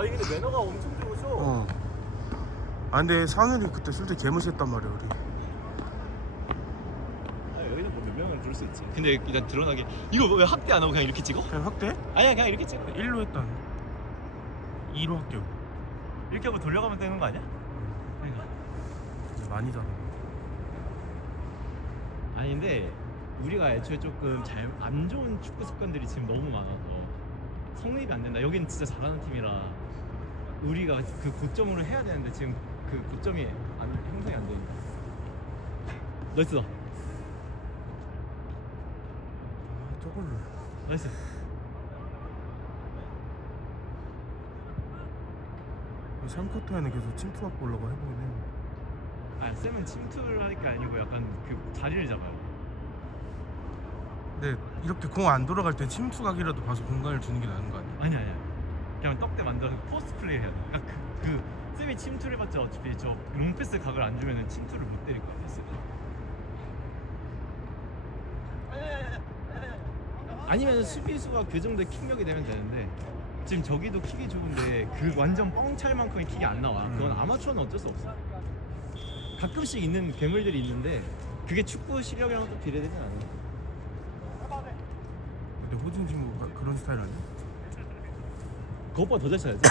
아니 근데 매너가 엄청 좋으셔. 아 근데 산울이 그때 술때 개무시했단 말이야 우리. 여기서 뭐 몇 명은 부를 수 있지. 근데 일단 드러나게 이거 왜 확대 안 하고 그냥 이렇게 찍어? 그냥 확대? 아니야 그냥 이렇게 찍어. 1로 했다. 2로 할게요. 이렇게 하고 돌려가면 되는 거 아니야? 그러니까. 많이 잡아. 아니 근데 우리가 애초에 조금 잘 안 좋은 축구 습관들이 지금 너무 많아서 성립이 안 된다. 여기는 진짜 잘하는 팀이라 우리가 그 고점으로 해야 되는데 지금 그 고점이 형성이 안 되니까. 나이스다. 저걸로. 나이스. 샴코트에는 계속 침투 갖고 올라가 해보긴 해. 아 쌤은 침투를 하니까 아니고 약간 그 자리를 잡아요. 근데 이렇게 공 안 돌아갈 때 침투 각이라도 봐서 공간을 주는 게 나은 거 아니야? 아니야. 그냥 떡대 만들어서 포스트 플레이 해야 돼. 그러니까 그 쌤이 침투를 해봤자 어차피 저 롱패스 각을 안 주면은 침투를 못 때릴 거야. 패스. 아니면 수비수가 그 정도의 킥력이 되면 되는데 지금 저기도 킥이 좋은데 그 완전 뻥찰만큼의 킥이 안 나와. 그건 아마추어는 어쩔 수 없어. 가끔씩 있는 괴물들이 있는데 그게 축구 실력이랑 또 비례되진 않아. 근데 호진 친구가 그런 스타일 아니야? 그것보다 더 잘 쳐야지.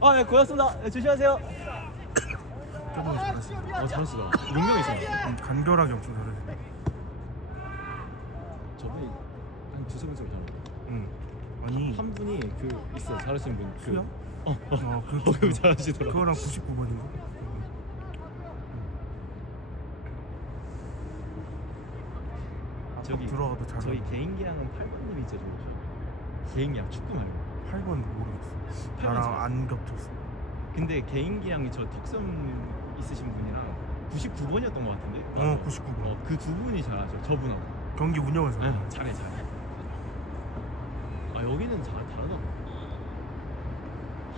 아, 네, 고맙습니다. 네, 조심하세요. 조금 잘했어. 잘했어. 6명 있어. 간결하게 엄청 잘해. 저분이 한 두세 번 잘해. 응. 아니 한 분이 그 있어 잘하시는 분. 수야? 그 잘하시더라. 그거랑 99번인가? 저기 들어가도 잘해. 저희 개인기랑은 8번님이 제일 좋으셔. 개인기랑 축구 말고. 8번 모르겠어. 8번 나랑 좋아. 안 겹쳤어. 근데 개인기랑 저 턱선 있으신 분이랑 99번이었던 것 같은데. 99번. 그 두 분이 잘하죠. 저분하고. 경기 운영에서. 잘해. 아 여기는 다르다.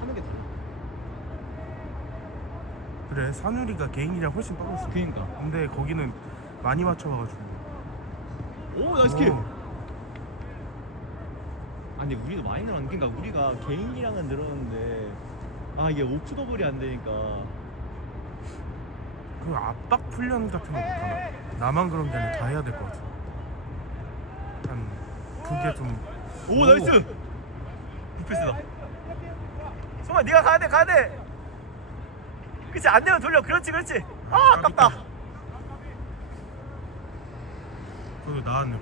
하는 게 달라. 그래 산유리가 개인이랑 훨씬 빨랐어. 그니까. 근데 거기는 많이 맞춰가지고. 오 나이스 킥. 아 근데 우리도 많이 늘었는데 그러니까 우리가 개인이랑은 늘었는데 아 이게 오프더블이 안 되니까. 그 압박 훈련 같은 거 못하나? 나만 그런 게 아니라 다 해야 될 것 같아. 한 그게 좀. 오 나이스. 굿패스다. 성아 네가 가야 돼. 그치 안 되면 돌려. 그렇지. 아 아깝다. 그래도 나왔네.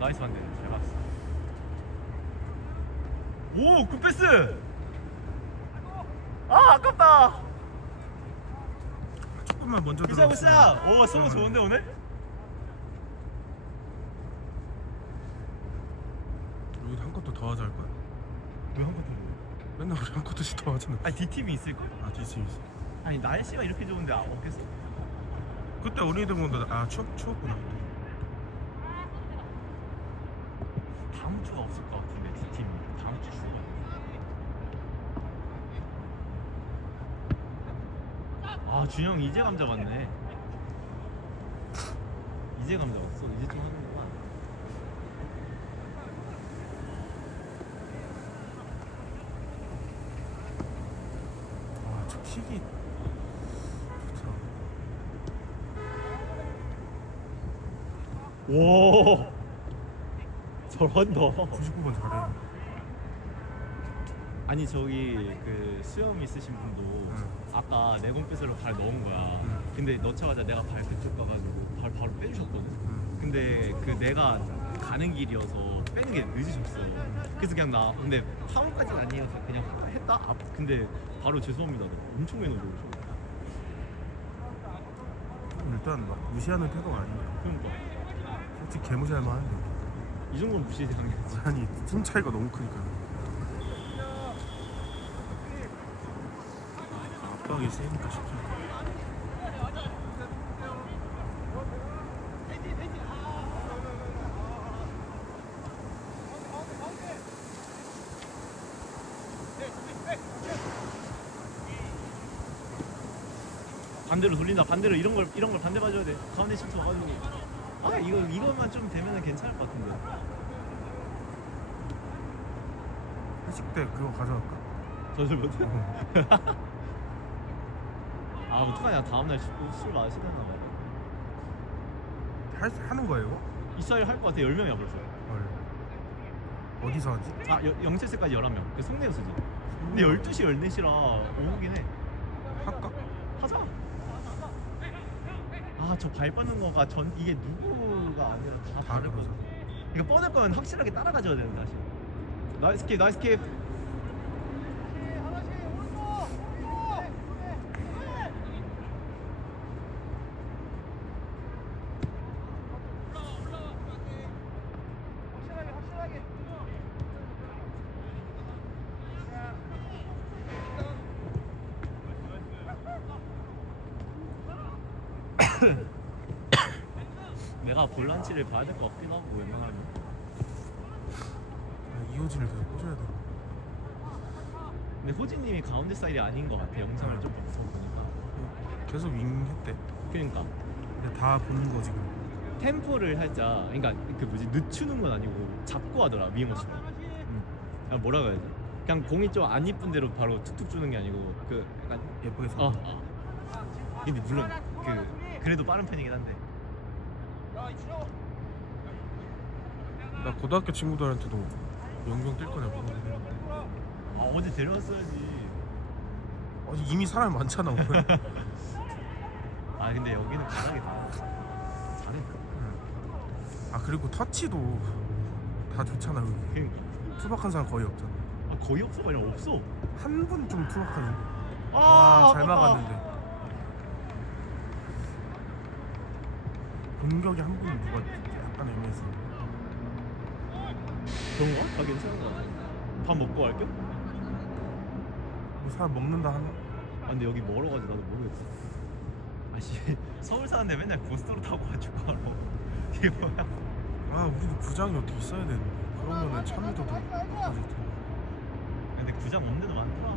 나이스 반대. 잘 봤어. 오 굿패스. 아 아깝다. 조금만 먼저 굿샷. 들어갔으면. 오 서브 좋은데 오늘? 여기도 한 컷도 더 하자 할 거야. 왜 한 컷도 뭐? 맨날 우리 한 컷씩 더 하잖아. 아니 D팀이 있을 거야. 아 DC 있어. 아니 날씨가 이렇게 좋은데 없겠어? 그때 우리들 보는데 추웠구나 그때. 다음 주가 없을 것 같은데 D팀이 다음 주 휴가. 아 준영 이제 감자 왔네. 이제 감자 왔어. 이제 좀 하는구나. 저 킥이 좋다. 와 잘한다. 99번 잘해. 아니 저기 그 수염 있으신 분도 아까 내공패스로 발 넣은 거야. 근데 넣자마자 내가 발 그쪽 가가지고 발 바로 빼주셨거든. 근데 그 내가 가는 길이어서 빼는 게 늦으셨어. 그래서 그냥 나 근데 파울까지는 아니어서 그냥 했다. 근데 바로 죄송합니다. 엄청 매너로 오셔. 일단 막 무시하는 태도가 아니야. 그러니까 솔직히 개무시할 만한데. 이 정도는 무시당했지. 아니 팀 차이가 너무 크니까. 압박이 세니까 쉽지 않아. 반대로 돌린다. 반대로 이런 걸 반대 봐줘야 돼. 가운데 시트 와가지고 아 이거만 좀 되면은 괜찮을 것 같은데. 회식 때 그거 가져갈까? 전술 못해? 아 어떡하냐. 다음날 술 마시려나 봐. 하는 거예요 이거? 이 사이 할 것 같아. 10명이야 벌써. 헐. 어디서 하지? 아 0세까지 11명. 그 송내에서 쓰지. 근데 12시 14시라 오후긴 해. 할까? 하자. 아 저 발 빠는 거가 이게 누구가 아니라 다 다 다를 그러죠. 거든. 이거 뻗을 거면 확실하게 따라가줘야 되는데 다시. 나이스 킵 나이스 킵. 내가 볼란치를 봐야 될 것 같긴 하고 웬만하면. 이호진을 계속 꽂아야 돼. 근데 호진님이 가운데 사이드 아닌 것 같아. 영상을 좀 보니까. 계속 윙했대. 그러니까 근데 다 보는 거 지금. 템포를 살짝 그러니까 그 뭐지 늦추는 건 아니고 잡고 하더라 위험하시고. 아 뭐라 그래야지. 그냥 공이 좀 안 이쁜 대로 바로 툭툭 주는 게 아니고 그 약간 예쁘게 써. 근데 물론 그래도 빠른 편이긴 한데. 나 고등학교 친구들한테도 연경 뛸 거냐 물어보는데. 아 어제 데려왔어야지. 이미 사람이 많잖아 오늘. 아 근데 여기는 강하게 다 잘했다. 아 그리고 터치도 다 좋잖아 여기. 그러니까 투박한 사람 거의 없잖아. 아 거의 없어가 아니라 없어. 한 분 좀 투박하네. 아 잘 아깝다. 막았는데. 공격에 한 분 누가 약간 애매했어. 그런가? 다 괜찮은 거 같아. 밥 먹고 갈게? 뭐 사람 먹는다 하나? 아 근데 여기 멀어가지고 나도 모르겠어. 아씨 서울 사는데 맨날 고속도로 타고 가지고 바로 이게 뭐야? 아 우리도 구장이 어떻게 있어야 되는데. 그러면은 참여도 더 높아질 텐데. 근데 구장 없는 데도 많더라.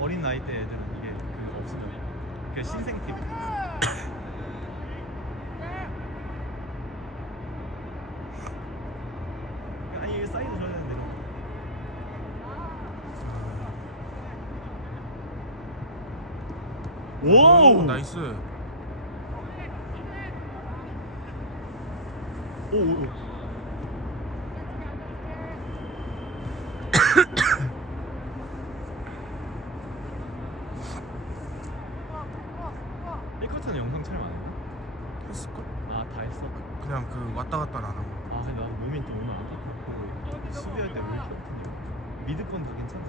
어린 나이 때 애들은 이게 그거 없으면 그 신생팀. 아니 이게 사이드 줘야 되는데. 오 나이스. 오. 일컷은 영상 촬영 안 했나? 했을걸? 아 다 했어? 그냥 그 왔다 갔다 안 하고. 아 근데 나 몸이 또 오늘 안 좋고 수비할 때 왜 이렇게 아프냐. 미드 건 다 괜찮아.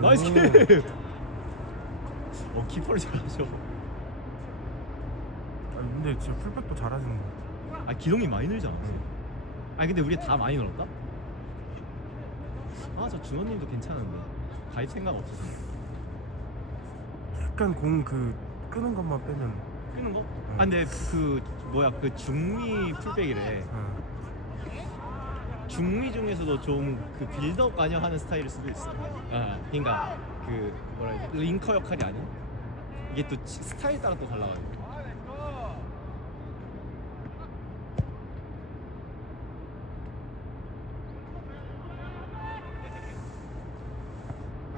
나이스 킥! 키퍼를 잘하셔. 근데 지금 풀백도 잘하시는 거. 아 기동이 많이 늘지 않았어? 아니 근데 우리 다 많이 늘었다? 아 저 준호님도 괜찮은데 가입 생각 없어서. 약간 공 그 끄는 것만 빼면. 끄는 거? 아 근데 그 뭐야 그 중미 풀백이래. 중미 중에서도 좀 그 빌드업 관여하는 스타일일 수도 있어. 아 그러니까 그 뭐라 해야 지 링커 역할이 아닌. 이게 또 스타일 따라 또 달라가지고.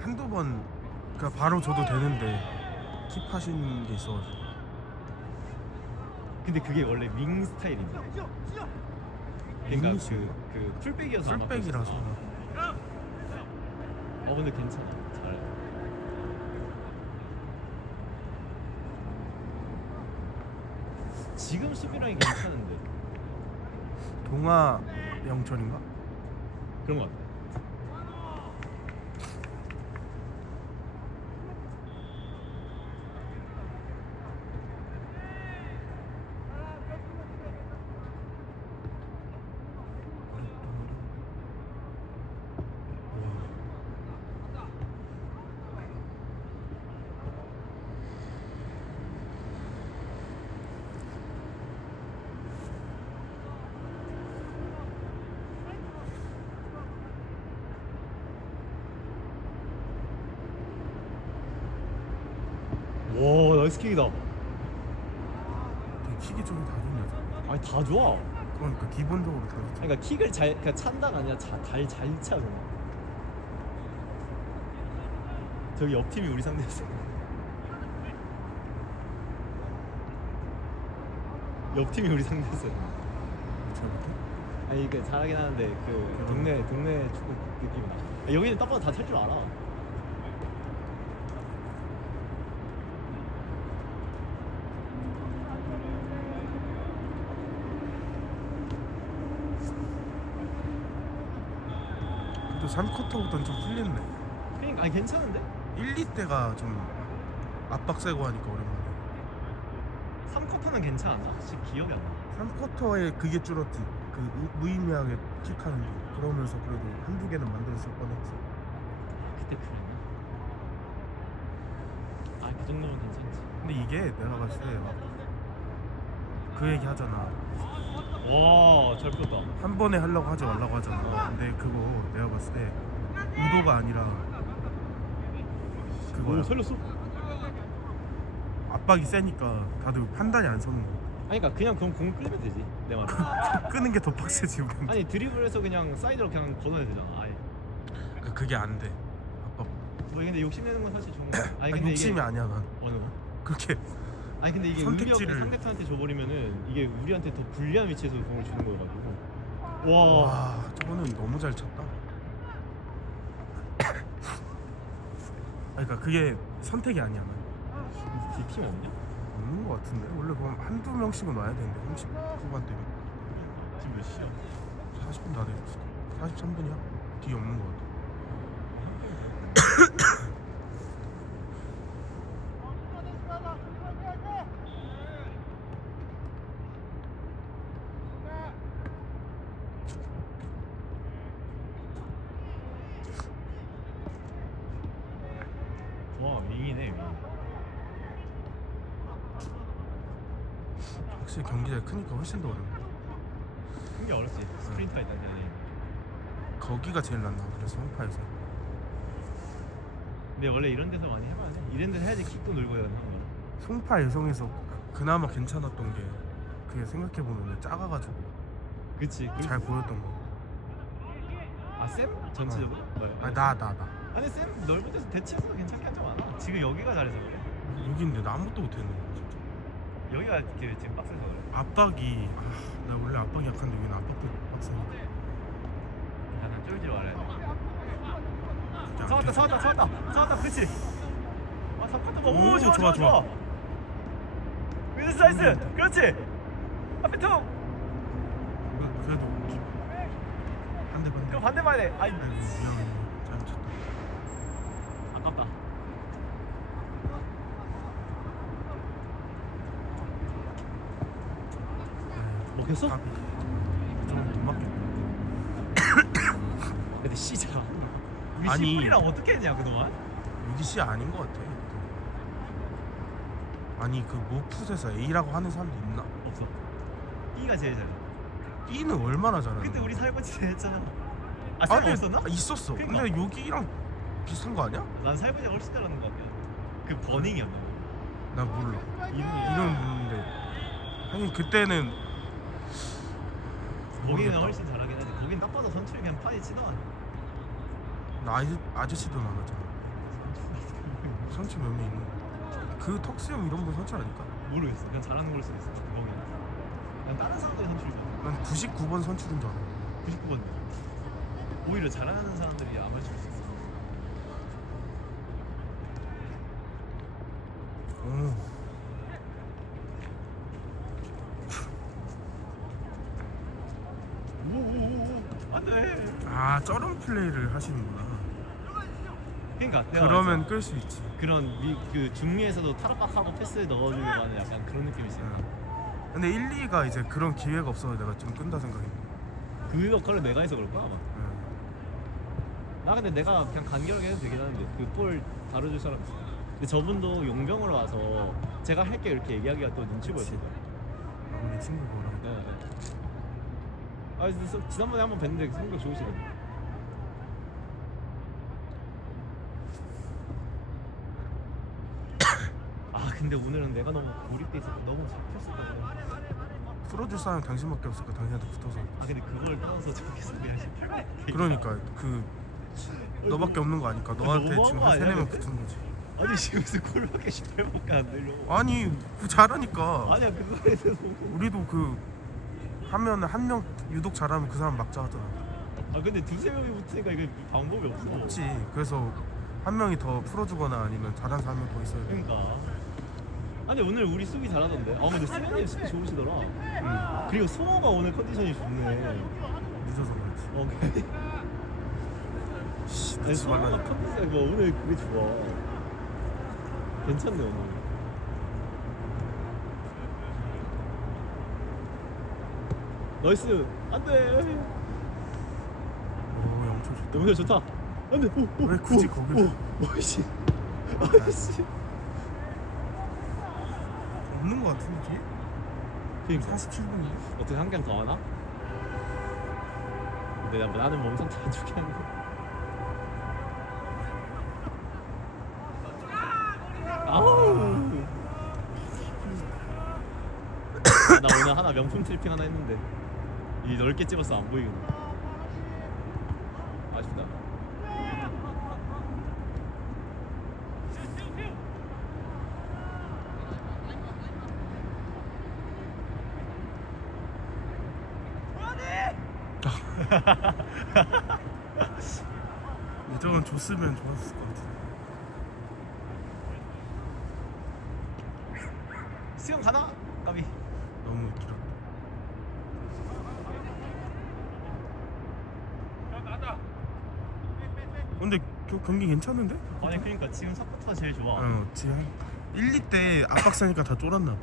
한두 번 그러니까 바로 줘도 되는데 킵하신 게 있어가지고. 근데 그게 원래 윙 스타일인데. 그러니까 윙이지. 그 풀백이어서 아마 풀백이라서. 근데 괜찮아. 잘해. 지금 수비라인 괜찮은데. 동아 영철인가? 그런 거 같아. 나이스 킥이다. 되게 킥이 좀 다 좋냐. 아니 다 좋아. 그러니까 기본적으로 다 좋죠. 그러니까 킥을 잘 그러니까 찬다가 아니라 잘 차. 그냥. 저기 옆 팀이 우리 상대였어. 옆 팀이 우리 상대였어. 잘못해? 아니 이게 잘하긴 하는데 그 동네 축구 느낌이 나. 여기는 딱 봐도 다 찰 줄 알아. 또 3쿼터보단 좀 풀렸네. 그러니까 아니 괜찮은데? 1, 2때가 좀 압박 세고 하니까 오랜만에. 3쿼터는 괜찮았나? 혹시 기억이 안 나. 3쿼터에 그게 줄었지. 그 무의미하게 킥하는 게. 그러면서 그래도 한두 개는 만들었을 뻔했지. 그때 그랬나? 아 그 정도면 괜찮지. 근데 이게 내가 봤을 때 그 얘기 하잖아. 와잘 풀었다. 한 번에 하려고 하지 말라고 하잖아. 근데 그거 내가 봤을 때 의도가 아니라 그거야. 오 살렸어. 압박이 세니까 다들 판단이 안 서는 거야. 아니 그러니까 그냥 그럼 공 끌면 되지 내 말은. 끄는 게 더 빡세지 우리는. 아니 드리블해서 그냥 사이드로 그냥 걷어내야 되잖아. 아예. 그게 안 돼. 압박. 뭐 근데 욕심내는 건 사실 좋은 거. 아니 아니, 근데 욕심이 이게 아니야 난. 어느 거? 그렇게 아니 근데 이게 선택지를- 의미 없게 상대편한테 줘버리면은 이게 우리한테 더 불리한 위치에서 공을 주는 거여가지고. 와. 와 저거는 너무 잘 쳤다. 그러니까 그게 선택이 아니야 난. 뒤팀 없냐? 없는 거 같은데 원래 그럼 한두 명씩은 와야 되는데 30 후반 때면 지금 몇 시야? 40분 다 됐어. 43분이야. 뒤에 없는 거 같아. 와 윙이네 윙. 확실히 경기장이 크니까 훨씬 더 어려워. 큰게 어렵지. 스프린터 있다 전에. 거기가 제일 낫나 그래서 송파에서. 근데 원래 이런 데서 많이 해봐야 돼. 이런 데서 해야지 킥도 늘고 이런 거. 송파 예성에서 그나마 괜찮았던 게 그게 생각해보면 작아가지고 그치. 잘 보였던 거. 아 쌤? 전체적으로? 아니 나 아니 쌤 넓은 데서 대치해서 괜찮게 한 적 많아. 지금 여기가 잘해서 그래. 여기인데 나 아무것도 못했네 진짜. 여기가 지금 빡세서 그래. 압박이 나 원래 압박이 약한데 여기는 압박도 빡세니까. 난 쫄지 말아야 돼. 그게 안 잡았다. 그렇지. 아 삼컷도 뭐. 오, 오 좋아. 좋아. 위드 사이즈. 그렇지. 앞에 통. 그래도 반대. 그럼 반대 봐야 돼. 아이 아이고 미안해. 잘못했다. 아깝다. 먹혔어? 좀못 맞겠다. 근데 C자. 우리 아니. C뿔이랑 어떻게 했냐 그동안? 여기 C 아닌 것 같아. 아니 그 모풋에서 A라고 하는 사람도 있나? 없어. B가 제일 잘해. B는 얼마나 잘하는 그때 거야? 우리 살벌지 했잖아. 아 쌤 아니, 없었나? 있었어. 그러니까. 근데 여기랑 비슷한 거 아니야? 난 살벌지가 훨씬 잘하는 것 같아. 그 버닝이었나? 나 몰라. 이름이 이름 모르는데. 아니 그때는 거기는 모르겠다. 훨씬 잘하긴 하지. 거긴 딱 봐도 선출이 그냥 판이 치더만. 나 아저씨도 많았잖아. 선출 몇 명 있는 거. 그 턱수염 이런 분 선출 아닐까? 모르겠어. 그냥 잘하는 걸 수도 있어. 거기는. 난 다른 사람들이 선출이잖아. 난 99번 선출인 줄 알아. 99번. 오히려 잘하는 사람들이 아마추어 수 있어. 오. 오오오오. 안돼. 아 저런 플레이를 하시는구나. 그러니까 내가 그러면 말했잖아. 끌 수 있지. 그런 그 중미에서도 타락박하고 패스 넣어주려고 하는 약간 그런 느낌이 있어. 응. 근데 1, 2가 이제 그런 기회가 없어서 내가 좀 끈다 생각했는데. 그 역할을 내가 해서 그럴까 아마. 응. 나 근데 내가 그냥 간결하게 해도 되긴 하는데 그 볼 다뤄줄 사람 있어. 근데 저분도 용병으로 와서 제가 할게 이렇게 얘기하기가 또 눈치 보였어. 우리 친구 뭐라고. 네. 아 근데 지난번에 한번 뵀는데 성격 좋으시던데. 아 근데 오늘은 내가 너무 고립돼 있어서 너무 잡혔었거든. 풀어줄 사람이 당신밖에 없으니까 당신한테 붙어서. 아 근데 그걸 떠나서 저기서 그냥 18번. 그러니까 그 너밖에 없는 거 아니까 너한테 너무한 지금 거 한 아니야, 3-4명 근데? 붙은 거지. 아니 지금서 골밖에 18번밖에 안 들려. 아니 잘하니까. 아니야 그거에 대해서. 우리도 그 하면 한 명 유독 잘하면 그 사람 막자 하잖아. 아 근데 두세 명이 붙으니까 이게 방법이 없어. 없지. 그래서 한 명이 더 풀어주거나 아니면 잘하는 사람 한 명 더 있어야 돼. 그러니까. 아니 오늘 우리 수비 잘하던데. 아 근데 수비님 수비 좋으시더라. 그리고 송호가 오늘 컨디션이 좋네. 늦어서 그렇지. 오케이. 씨, 아니 늦지 송호가 말라니까. 컨디션이 뭐 오늘 그게 좋아. 괜찮네 오늘. 나이스. 안돼. 오, 영철 좋다. 영철 좋다. 안돼. 왜 굳이 거기를? 오이씨. 아이씨. 없는 거 같은데 뒤에? 그러니까 47분이. 어떻게 한 경 더 하나? 근데 나는 몸 상태 안 좋게 하는 거. 아우. 나 오늘 하나 명품 트리핑 하나 했는데 이 넓게 찍어서 안 보이겠네. 아쉽다. 저건 줬으면 좋았을 것 같아. 수영 가나? 까비. 너무 길었다. 근데 경기 괜찮은데? 아니 그러니까 지금 사쿼터가 제일 좋아. 지금 1, 2때 압박사니까 다 쫄았나 봐.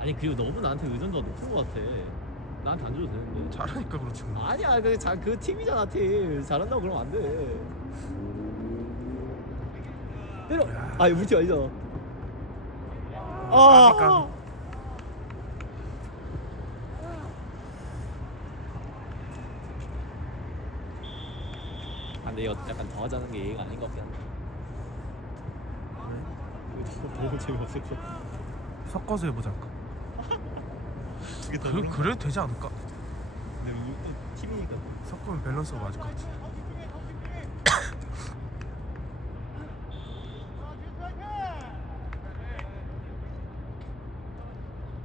아니 그리고 너무 나한테 의존도가 높은 것 같아. 나한테 안 줘도 되는데. 잘하니까 그렇지 뭐. 아니야 그 팀이잖아 팀. 잘한다고 그러면 안 돼. 때려. 아 우리 팀 아니잖아. 까비, 까비. 아 근데 이거 약간 더 하자는 게 예의가 아닌 것 같긴 한데. 이거 너무 재미없을 것 같아. 섞어서 해보자 할까? 그게 더 그런 거. 그래도 되지 않을까? 근데 우리 또 팀이니까. 섞으면 밸런스가 맞을 것 같아.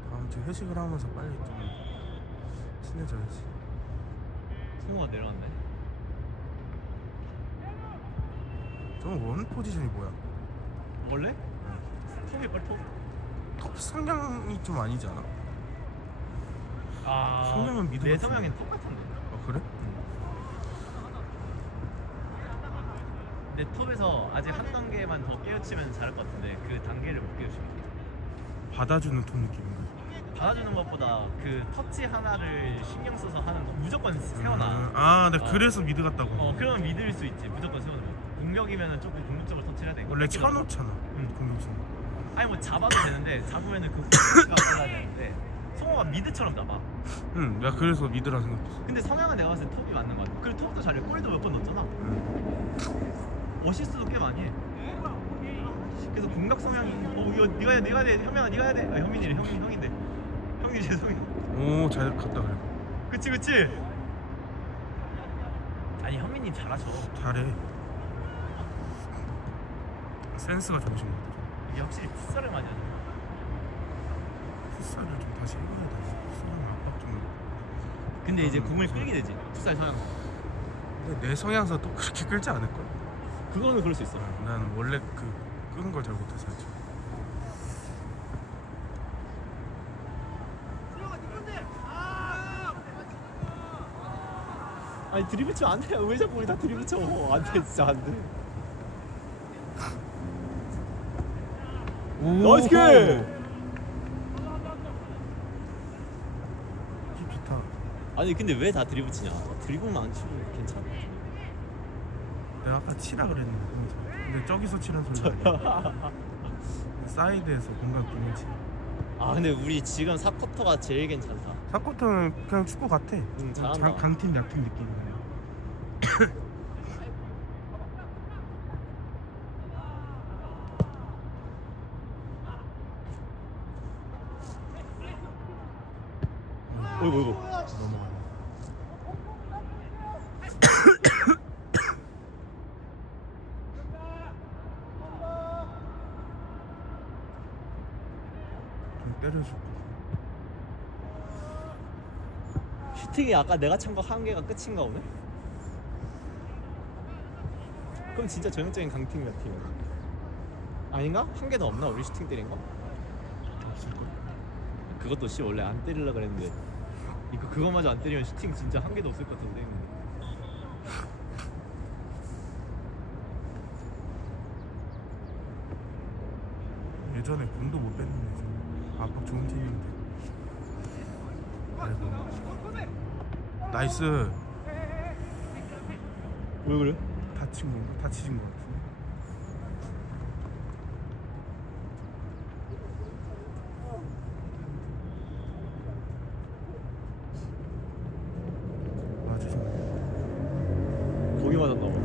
다음 주 회식을 하면서 빨리 좀 친해져야지. 성우가 내려왔네. 저건 원 포지션이 뭐야? 원래? 톱이 빨리 톱. 톱 성향이 좀 아니지 않아? 아 성향은 미드 내 같은데. 성향엔 똑같은데. 아 그래? 근데 톱에서 아직 한 단계만 더 깨우치면 잘할 것 같은데 그 단계를 못 깨우치고 받아주는 톱 느낌인가? 받아주는 것보다 그 터치 하나를 신경 써서 하는 거 무조건 세워놔. 아, 네 그래서 미드 같다고. 그러면 믿을 수 있지. 무조건 세워놓는 거. 공격이면은 조금 공격적으로 터치해야 돼. 원래 쳐놓잖아. 공격수. 아니 뭐 잡아도 되는데 잡으면은 그 후가 빨라야 되는데 성호가 미드처럼 잡아. 응, 내가 그래서 미드라 생각했어. 근데 성향은 내가 봤을 때 톱이 맞는 거 같아. 그리고 톱도 잘해. 골도 몇 번 넣었잖아. 어시스트도 꽤 많이 해. 그래서 공격 성향이 이거 네가 해야 돼. 현민아 네가 해야 돼. 아 현민이래. 형인데. 형님 죄송해요. 오, 잘 갔다 그래. 그치. 아니 현민님 잘하셔. 잘해. 센스가 좋으신 것 같아. 이게 확실히 풋살을 많이 하죠. 풋살을 좀 다시 해봐야 돼. 풋살은 압박 좀. 근데 이제 공을 끌게 되지. 풋살 성향. 근데 내 성향상 또 그렇게 끌지 않을 거야. 그거는 그럴 수 있어. 난 원래 그 끄는 걸 잘 못해서 그렇지. 아니 드리블 치면 안 돼. 왜 자꾸 우리 다 드리블 쳐? 안 돼, 진짜 안 돼. 나이스 킥! 힙 좋다. 아니 근데 왜 다 드리블 치냐? 드리블만 안 치고 괜찮아. 내가 아까 치라 그랬는데. 근데 저기서 치는 소리가 아니야. 사이드에서 공간 비는 치. 아 근데 우리 지금 4쿼터가 제일 괜찮다. 사쿼터는 그냥 축구 같아. 잘한다. 강팀 약팀 느낌. 어이구. 넘어가네. 좀 때려줘. 슈팅이 아까 내가 찬 거 한 개가 끝인가 오늘? 그럼 진짜 전형적인 강팀이야 팀. 아닌가? 한 개 더 없나 우리 슈팅 때린 거? 없을걸? 그것도 씨 원래 안 때리려 그랬는데 그거마저 안 때리면 슈팅 진짜 한 개도 없을 것 같은데. 예전에 공도 못 뺐는데 지금 압박 좋은 팀인데. 아이고. 나이스. 왜 그래? 다친 건가? 다치신 것 같은데. 맞으신 거. 거기 맞았나 봐.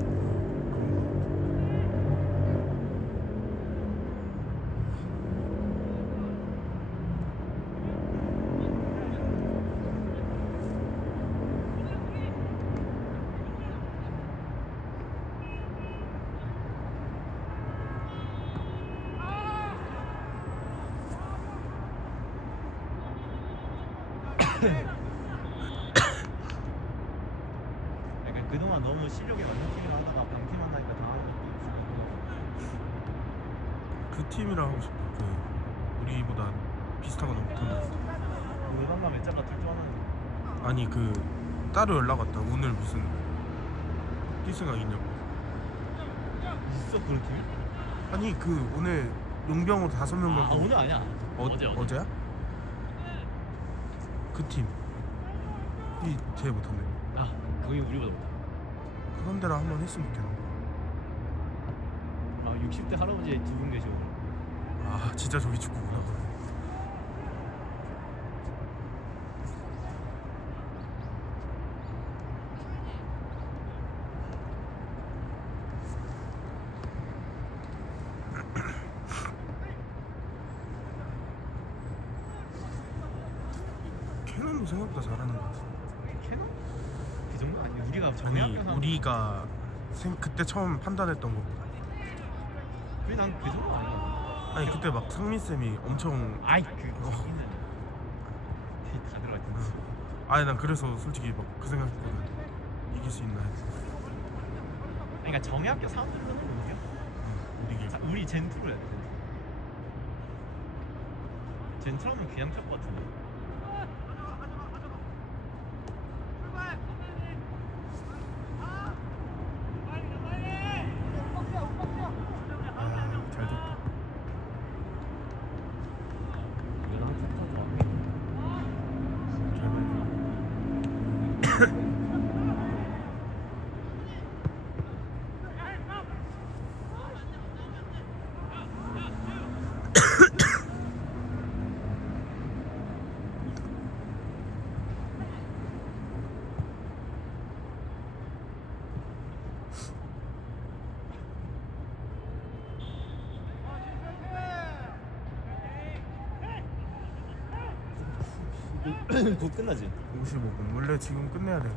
약간 그동안 너무 실력에 맞는 팀이라 하다가 강팀 만나니까 당하는 것도 있고. 그 팀이랑 하고 싶어. 그 우리보다 비슷하거나 못한다. 노담나 몇 자가 둘 중 하나는 아니 그 따로 연락 왔다. 오늘 무슨 뛸 생각 있냐고. 있어 그런 팀이? 아니 그 오늘 용병으로 5명 아 갖고 오늘 아니야. 어제야? 그 팀. 이 제일 못한대. 아 거기 우리보다 못해. 그런 데랑 한번 했으면 좋겠네. 아 60대 할아버지 2분 계시고. 아 진짜 저기 축구구나. 캐논도 생각보다 잘하는 것 같아. 캐논? 그 정도 아니 우리가 아니 정약한 우리가 그때 처음 판단했던 거. 그래 난그 정도 아니야. 아니 그때 막 상민 쌤이 엄청. 아이 그 거기는 다 들어가 있던데. 아니 난 그래서 솔직히 막 그 생각했거든. 이길 수 있나 해서. 그러니까 정약교 사람들은 못 이겨. 우리 자, 우리 젠투로 해야 돼. 젠투라면 그냥 탈 것 같은데. 잘 됐다. 이거 한 세트 더 할게. 잘 봤네. 곧 끝나지? 55분. 원래 지금 끝내야 돼.